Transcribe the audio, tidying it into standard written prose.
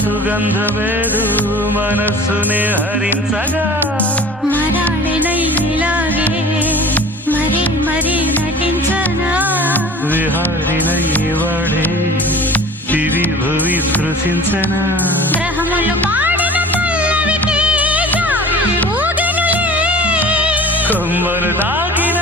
సుగంధమేదు మనస్సునే హరించగా మరాళినై ఇలాగే మరీ మరీ నటించనా విహారినై వాడే దివి భువి స్పృశించనా గ్రహములు పాడిన పల్లవికి జాబిలి ఊగెనులే కొమ్మలు తాకిన